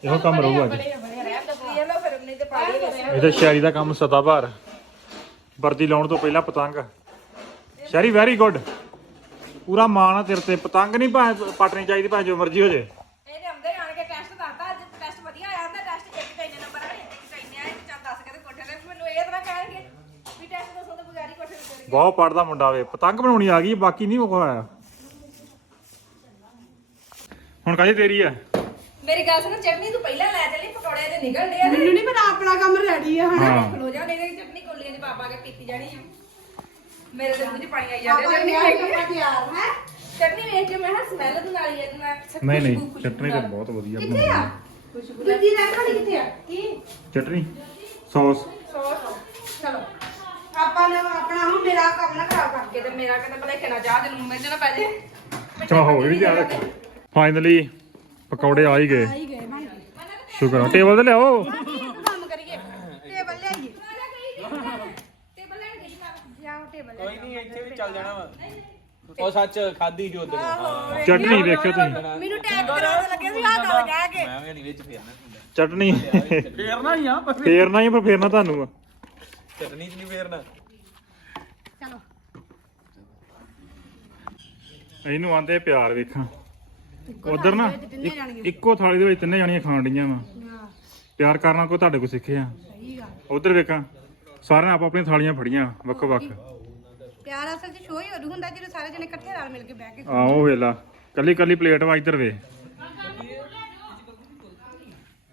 Speaker 1: ਇਹੋ ਕੰਮ ਰਹੂਗਾ ਅੱਜ।
Speaker 3: ਇਹ ਲੋ ਫਿਰ ਨਹੀਂ ਤੇ ਪਾ ਲਈ
Speaker 1: ਸ਼ਾਇਰੀ ਦਾ ਕੰਮ ਸਤਾਭਾਰ ਵਰਦੀ ਲਾਉਣ ਤੋਂ ਪਹਿਲਾਂ ਪਤੰਗ। ਸ਼ਾਇਰੀ ਵੈਰੀ ਗੁੱਡ ਪੂਰਾ ਮਾਣ ਆ ਤੇਰੇ ਤੇ। ਪਤੰਗ ਨਹੀਂ ਭਾਵੇਂ ਪਟਣੀ ਚਾਹੀਦੀ ਭਾਵੇਂ ਜੋ ਮਰਜ਼ੀ ਹੋ ਜੇ
Speaker 3: ਇਹਨੇ ਆਉਂਦੇ ਆਣ ਕੇ ਟੈਸਟ ਦੱਸਤਾ ਅੱਜ ਟੈਸਟ ਵਧੀਆ ਆਇਆ ਹੁੰਦਾ ਟੈਸਟ ਇੱਕ ਤੇ ਇੰਨੇ ਨੰਬਰ ਆਏ ਇੱਕ ਤੇ ਇੰਨੇ ਆਏ ਚੱਲ ਦੱਸ ਕੇ ਤੇ ਕੋਠੇ ਤੇ ਮੈਨੂੰ ਇਹ ਤਰ੍ਹਾਂ ਕਹਿਣਗੇ ਵੀ ਟੈਸਟ ਦੱਸੋ ਤੇ ਬੁਗਾਰੀ ਕੋਠੇ ਤੇ ਚੜ
Speaker 1: ਬਹੁਤ ਪੜਦਾ ਮੁੰਡਾ ਵੇ। ਪਤੰਗ ਬਣਾਉਣੀ ਆ ਗਈ ਬਾਕੀ ਨਹੀਂ ਉਹ ਆਇਆ ਹੁਣ ਕਾਹਦੀ ਤੇਰੀ ਆ?
Speaker 3: ਮੇਰੀ ਗੱਲ ਸੁਣ ਚਟਨੀ ਤੂੰ ਪਹਿਲਾਂ ਲੈ ਚੱਲੀ ਪਕੌੜੇ ਤੇ ਨਿਕਲ ਡਿਆ ਤੇ।
Speaker 6: ਮੈਨੂੰ ਨਹੀਂ ਪਤਾ ਆਪਣਾ ਕੰਮ ਰੈਡੀ ਆ ਹਨਾ।
Speaker 1: ਹਾਂ।
Speaker 3: ਖਲੋ ਜਾ ਨਹੀਂ ਚਟਨੀ ਕੋਲੀਆਂ 'ਚ ਪਾ ਪਾ ਕੇ ਪੀਤੀ ਜਾਣੀ ਆ। ਮੇਰੇ ਦੇ ਮੂੰਹ 'ਚ ਪਾਣੀ ਆਈ ਜਾਂਦਾ ਚਟਨੀ ਵੇਖ ਕੇ।
Speaker 6: ਤਿਆਰ ਹੈ?
Speaker 3: ਚਟਨੀ ਵੇਖ ਕੇ ਮੈਂ ਸਮੈਲ ਦੇ ਨਾਲ ਹੀ ਇਹਨਾਂ
Speaker 1: ਨਹੀਂ ਨਹੀਂ ਚਟਨੀ ਤਾਂ ਬਹੁਤ ਵਧੀਆ
Speaker 6: ਕਿੱਥੇ ਆ?
Speaker 1: ਬਣਾਉਂਦੀ
Speaker 6: ਦੂਜੀ ਰੈਡ ਵਾਲੀ ਕਿੱਥੇ ਆ?
Speaker 3: ਕੀ?
Speaker 1: ਚਟਨੀ? ਸੌਸ।
Speaker 3: ਸੌਸ। ਚਲੋ।
Speaker 6: ਆਪਾਂ ਨੇ ਆਪਣਾ ਹੁਣ ਮੇਰਾ ਕੰਮ ਨਾ ਖਰਾਬ ਕਰ
Speaker 3: ਕਿਤੇ ਮੇਰਾ ਕਿਤੇ ਭਲੇਖੇ ਨਾ ਚਾਹ ਦੇ ਲੂਣ ਮਿਰਚ ਨਾ ਪੈ ਜੇ।
Speaker 1: ਚਲੋ ਹੋ ਵੀ ਧਿਆਨ ਰੱਖੋ ਫਾਈਨਲੀ ਪਕੌੜੇ ਆ ਹੀ ਗਏ।
Speaker 6: ਆਈ ਗਏ ਭਾਈ
Speaker 1: ਸ਼ੁਕਰ ਆ। ਟੇਬਲ ਤੇ ਲਿਆਓ।
Speaker 6: ਕੰਮ ਕਰੀਏ। ਟੇਬਲ ਲਿਆਈਏ।
Speaker 3: ਟੇਬਲ ਲੈਣ ਗਈ ਮੈਂ
Speaker 6: ਜਾਓ ਟੇਬਲ
Speaker 4: ਕੋਈ ਨਹੀਂ ਇੱਥੇ ਵੀ ਚੱਲ ਜਾਣਾ ਵਾ। ਉਹ ਸੱਚ ਖਾਦੀ ਜੋ ਉਦੋਂ
Speaker 1: ਚਟਨੀ ਵੇਖਿਓ ਤੁਸੀਂ।
Speaker 6: ਮੈਨੂੰ ਟੈਗ ਕਰਾਉਣ ਲੱਗੇ ਸੀ ਆਹ ਗੱਲ ਕਹਿ ਕੇ।
Speaker 4: ਮੈਂ ਵੀ ਹਲੀ ਵਿੱਚ ਫੇਰਨਾ ਹੁੰਦਾ
Speaker 1: ਚਟਨੀ।
Speaker 5: ਫੇਰਨਾ ਹੀ ਆ ਪਰ
Speaker 1: ਫੇਰਨਾ ਹੀ ਪਰ ਫੇਰਨਾ ਤੁਹਾਨੂੰ ਆ।
Speaker 4: ਚਟਨੀ ਚ ਨਹੀਂ ਫੇਰਨਾ।
Speaker 6: ਚਲੋ।
Speaker 1: ਇਹਨੂੰ ਆਂਦੇ ਪਿਆਰ ਵੇਖਾਂ। ਉਧਰ ਨਾ ਇੱਕ- ਇੱਕੋ ਥਾਲੀ ਦੇ ਵਿੱਚ ਤਿੰਨੇ ਜਾਣੀਆਂ ਖਾਣ ਡੀਆਂ ਵਾ। ਪਿਆਰ ਕਰਨਾ ਕੋਈ ਤੁਹਾਡੇ
Speaker 6: ਸਹੀ ਗੱਲ।
Speaker 1: ਉਧਰ ਵੇਖਾਂ ਸਾਰਿਆਂ ਨੇ ਆਪ ਆਪਣੀਆਂ ਥਾਲੀਆਂ ਫੜੀਆਂ ਵੱਖੋ ਵੱਖ।
Speaker 6: ਪਿਆਰ ਅਸਲ 'ਚ ਸ਼ੋਅ ਹੀ ਉਦੋਂ ਹੁੰਦਾ ਜਦੋਂ ਸਾਰੇ ਜਣੇ ਇਕੱਠੇ ਰਲ ਮਿਲ ਕੇ ਬਹਿ ਕੇ
Speaker 1: ਆਓ ਵੇਲਾ। ਕੱਲੀ ਕੱਲੀ ਪਲੇਟ ਵਾ ਇੱਧਰ ਵੇ।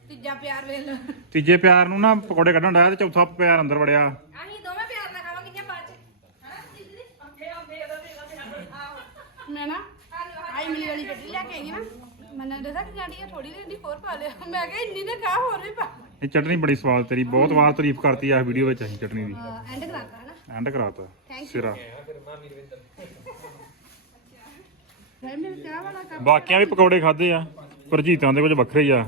Speaker 3: ਤੀਜਾ ਪਿਆਰ ਵੇਖ ਲਓ।
Speaker 1: ਤੀਜੇ ਪਿਆਰ ਨੂੰ ਨਾ ਪਕੌੜੇ ਕੱਢਣ ਡਾਇਆ ਤੇ ਚੌਥਾ ਪਿਆਰ ਅੰਦਰ ਵੜਿਆ।
Speaker 3: ਅਸੀਂ ਦੋਵੇਂ ਪਿਆਰ ਨਾਲ ਖਾਵਾਂਗੇ ਜਾਂ ਬਾਅਦ ਚ। ਹਨਾ? ਦੀਦੀ
Speaker 6: ਮੈਂ ਨਾ ਆਈ ਮਿਲੀ ਵਾਲੀ ਗੱਡੀ ਲੈ ਕੇ ਆਈ ਨਾ। ਮੈਨੂੰ ਦੱਸਿਆ ਕਿ ਗਾੜੀ ਥੋੜੀ ਜਿਹੀ ਹੋਰ ਪਾ ਲਿਆ। ਮੈਂ ਕਿਹਾ ਇੰਨੀ ਨਾ ਖਾ ਹੋਰ ਵੀ ਪਾ।
Speaker 1: ਇਹ ਚਟਨੀ ਬੜੀ ਸਵਾਦ ਤੇਰੀ ਬਹੁਤ ਵਾਰ ਤਾਰੀਫ ਕਰਤੀ ਆ ਵੀਡੀਓ ਵਿੱਚ ਅਸੀਂ ਚਟਨੀ ਦੀ।
Speaker 6: ਐਂਡ ਕਰਾਤਾ ਹਨਾ?
Speaker 1: ਐਂਡ ਕਰਾਤਾ ਸਿਰਾ।
Speaker 6: ਫਿਰ ਮੇਰੇ ਚਾਹ ਵਾਲਾ ਕੱਪ
Speaker 1: ਬਾਕੀਆਂ ਵੀ ਪਕੌੜੇ ਖਾਦੇ ਆ ਪਰ ਜੀਤਾਂ ਦੇ ਕੁਝ ਵੱਖਰੇ ਹੀ ਆ।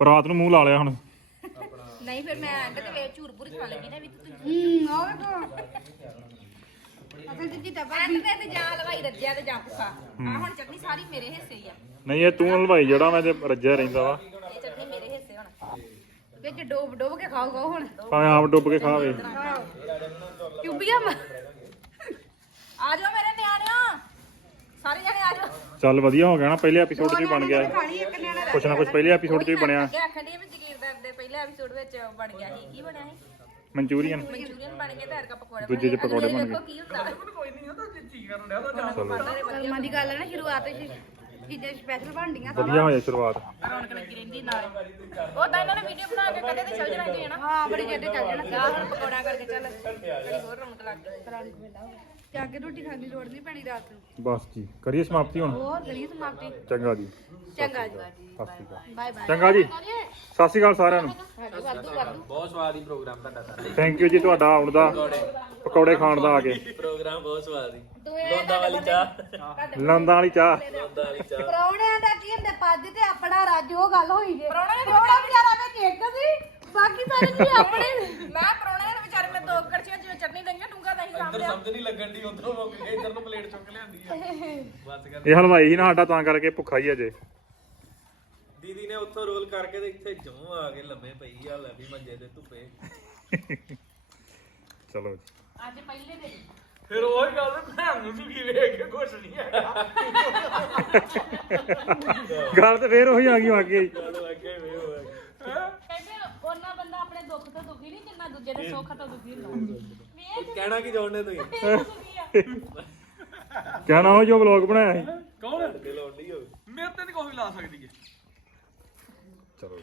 Speaker 1: ਰਾਤ ਨੂੰ ਮੂੰਹ ਲਾ ਲਿਆ ਹੁਣ।
Speaker 3: ਨਹੀਂ ਫਿਰ ਮੈਂ ਐਂਡ ਤੇ ਵੇਚ ਝੂਰ ਪੂਰੀ ਖਾ ਲੈਗੀ ਨਾ ਵੀ ਤੂੰ
Speaker 6: ਹੂੰ ਆਹ ਵੇਖੋ ਅਸਲ ਜੀਤਾ
Speaker 3: ਐਂਡ ਤੇ ਤੇ ਜਾਂ ਹਲਵਾਈ ਰੱਜਿਆ ਤੇ ਜਾਂ ਭੁੱਖਾ। ਆ ਹੁਣ ਚਟਨੀ ਸਾਰੀ ਮੇਰੇ ਹਿੱਸੇ ਹੀ ਆ।
Speaker 1: ਨਹੀਂ ਇਹ ਤੂੰ ਹਲਵਾਈ ਜਿਹੜਾ ਮੈਂ ਤੇ ਰੱਜਿਆ ਰਹਿੰਦਾ ਵਾ।
Speaker 3: ਇਹ ਚਟਨੀ ਮੇਰੇ ਹਿੱਸੇ ਹੁਣ।
Speaker 6: ਵਿੱਚ ਡੋਬ ਡੋਬ ਕੇ ਖਾਊਗਾ ਹੁਣ।
Speaker 1: ਭਾਵੇਂ ਆਪ ਡੁੱਬ ਕੇ ਖਾਵੇ।
Speaker 6: ਚੁੱਬੀਆਂ
Speaker 3: ਆ ਜਾਓ ਮੇਰੇ ਸਾਰੇ ਜਣੇ ਆ ਜਾਓ।
Speaker 1: ਚੱਲ ਵਧੀਆ ਹੋ ਗਿਆ ਨਾ ਪਹਿਲੇ ਐਪੀਸੋਡ 'ਚ ਹੀ ਬਣ ਗਿਆ।
Speaker 6: ਖਾਣੀ ਇੱਕ ਨਿਆਣਾ ਰਹਿ
Speaker 1: ਕੁਛ ਨਾ ਕੁਛ ਪਹਿਲੇ ਐਪੀਸੋਡ 'ਚ ਹੀ ਬਣਿਆ।
Speaker 3: ਅੱਗੇ ਆਖਣ ਦੀ ਵੀ ਜਗੀਰਦਾਰ ਦੇ ਪਹਿਲੇ ਐਪੀਸੋਡ ਵਿੱਚ ਬਣ ਗਿਆ ਸੀ। ਕੀ ਬਣਿਆ ਸੀ?
Speaker 1: ਮਨਚੂਰੀਅਨ।
Speaker 3: ਮਨਚੂਰੀਅਨ ਬਣ ਗਿਆ ਤੇ ਹਰਕਾ ਪਕੌੜੇ
Speaker 1: ਦੂਜੇ 'ਚ
Speaker 3: ਬਣੇ।
Speaker 1: ਪਕੌੜੇ ਬਣ
Speaker 3: ਵੇਖੋ ਕੀ ਹੁੰਦਾ।
Speaker 1: ਚਲੋ।
Speaker 6: ਕਰਮਾਂ ਦੀ ਗੱਲ ਹੈ ਨਾ ਸ਼ੁਰੂਆਤ ਵਿੱਚ ਚੀਜ਼ਾਂ ਸਪੈਸ਼ਲ ਬਣਦੀਆਂ
Speaker 1: ਵਧੀਆ ਹੋਇਆ ਸ਼ੁਰੂਆਤ।
Speaker 3: ਰੌਣਕ ਲੱਗੀ ਰਹਿੰਦੀ ਨਾਲ। ਉਹ ਤਾਂ ਇਹਨਾਂ ਨੇ ਵੀਡੀਓ ਬਣਾ ਕੇ ਕਦੇ ਤੇ ਚੱਲ ਜਾਣਾ ਤੁਸੀਂ ਹਨਾ
Speaker 6: ਹਾਂ ਬੜੀ ਜੱਦੇ ਚੱਲ ਜਾਣਾ।
Speaker 3: ਜਾ ਹੁਣ ਪਕੌੜਾ ਕਰਕੇ ਚੱਲ। ਬੜੀ ਹੋਰ ਰੌਣਕ ਲੱਗ ਗਈ।
Speaker 6: ਤੇ ਅੱਗੇ ਰੋਟੀ ਖਾਣ ਦੀ ਲੋੜ ਨਹੀਂ ਪੈਣੀ ਰਾਤ ਨੂੰ।
Speaker 1: ਬਸ ਜੀ ਕਰੀਏ ਸਮਾਪਤੀ ਹੁਣ।
Speaker 6: ਹੋਰ ਕਰੀਏ ਸਮਾਪਤੀ।
Speaker 1: ਚੰਗਾ ਜੀ।
Speaker 6: ਚੰਗਾ ਜੀ।
Speaker 1: ਸਤਿ ਸ਼੍ਰੀ ਅਕਾਲ।
Speaker 6: Bye bye.
Speaker 1: ਚੰਗਾ ਜੀ। ਸਤਿ ਸ਼੍ਰੀ ਅਕਾਲ ਸਾਰਿਆਂ ਨੂੰ।
Speaker 6: ਵਾਧੂ ਵਾਧੂ
Speaker 4: ਬਹੁਤ ਸਵਾਦੀ ਪ੍ਰੋਗਰਾਮ ਤੁਹਾਡਾ ਸਾਡਾ
Speaker 1: ਥੈਂਕ ਯੂ ਜੀ ਤੁਹਾਡਾ ਆਉਣ ਦਾ। ਪਕੌੜੇ। ਖਾਣ ਦਾ ਆ ਕੇ।
Speaker 4: ਪ੍ਰੋਗਰਾਮ ਬਹੁਤ ਸਵਾਦੀ ਲੋਂਦਾ ਵਾਲੀ ਚਾਹ।
Speaker 1: ਲੰਦਾਂ ਵਾਲੀ ਚਾਹ।
Speaker 4: ਲੋਂਦਾ ਵਾਲੀ ਚਾਹ।
Speaker 6: ਪਰੌਣਿਆਂ ਦਾ ਕੀ ਹੁੰਦਾ? ਪੱਜ ਤੇ ਆਪਣਾ ਰੱਜ ਉਹ ਗੱਲ ਹੋਈ ਜੇ। ਪਰੌਣਾ ਵਿਚਾਰਾ ਮੈਂ ਕੇਕ ਸੀ। ਬਾਕੀ ਸਾਰੇ ਜੀ ਆਪਣੇ
Speaker 3: ਮੈਂ ਪਰੌਣੇ ਨੇ ਵਿਚਾਰੇ ਮੈਂ ਦੋ ਕੜਛੀਆਂ ਜਿਵੇਂ ਚਟਨੀ ਡੰਗੀਆਂ ਡੂੰਗਾ ਨਹੀਂ
Speaker 4: ਇੱਧਰ
Speaker 3: ਸਾਹਮਣੇ
Speaker 4: ਸਮਝ ਨਹੀਂ ਲੱਗਣ ਦੀ ਉਧਰੋਂ ਮੁੱਕ ਗਏ ਇੱਧਰ ਨੂੰ ਪਲੇਟ ਚੁੱਕ ਲਿਆਂਦੀ ਆ। ਬਸ ਕਰ।
Speaker 1: ਇਹ ਹਲਵਾਈ ਹੀ ਨਾ ਸਾਡਾ ਤਾਂ ਕਰਕੇ ਭੁੱਖਾ ਹੀ ਅਜੇ
Speaker 4: ਦੀਦੀ ਨੇ ਉੱਥੋਂ ਰੋਲ ਕਰਕੇ ਤੇ ਇੱਥੇ ਜਮੂ ਆ ਕੇ ਲੰਮੇ ਪਈ ਆ ਲੈ ਵੀ ਮੰਜੇ ਦੇ ਧੁੱਪੇ।
Speaker 1: ਚਲੋ ਜੀ।
Speaker 2: ਅੱਜ ਪਹਿਲੇ ਦਿਨ।
Speaker 4: ਫਿਰ ਉਹ ਗੱਲ ਭੈਣ ਨੂੰ ਕੀ ਵੇਖ ਕੇ ਖੁਸ਼ ਨਹੀਂ ਹੈਗਾ।
Speaker 1: ਗੱਲ ਤੇ ਫੇਰ ਉਹੀ ਆ ਗਈ ਅੱਗੇ ਹੀ
Speaker 4: ਗੱਲ ਲੱਗੇ ਵੇ ਹੋਇਆ
Speaker 2: ਕਹਿੰਦੇ ਉਹਨਾਂ ਬੰਦਾ ਆਪਣੇ ਦੁੱਖ ਤੋਂ ਦੁਖੀ ਨਹੀਂ ਜਿੰਨਾ ਦੂਜੇ ਦੇ ਸੁੱਖ ਤੋਂ ਦੁਖੀ ਹੁੰਦਾ
Speaker 4: ਕਹਿਣਾ ਕੀ ਚਾਹੁੰਦੇ ਤੁਸੀਂ?
Speaker 1: ਕਹਿਣਾ ਉਹ ਜੋ ਵਲੌਗ ਬਣਾਇਆ ਸੀ।
Speaker 4: ਕੌਣ? ਦਿਲ ਆਉਂਦੀ ਹੋਵੇ
Speaker 5: ਮੇਰੇ ਤੇ ਨਹੀਂ ਕੋਈ ਲਾ ਸਕਦੀ ਹੈ
Speaker 1: ਚਲੋ।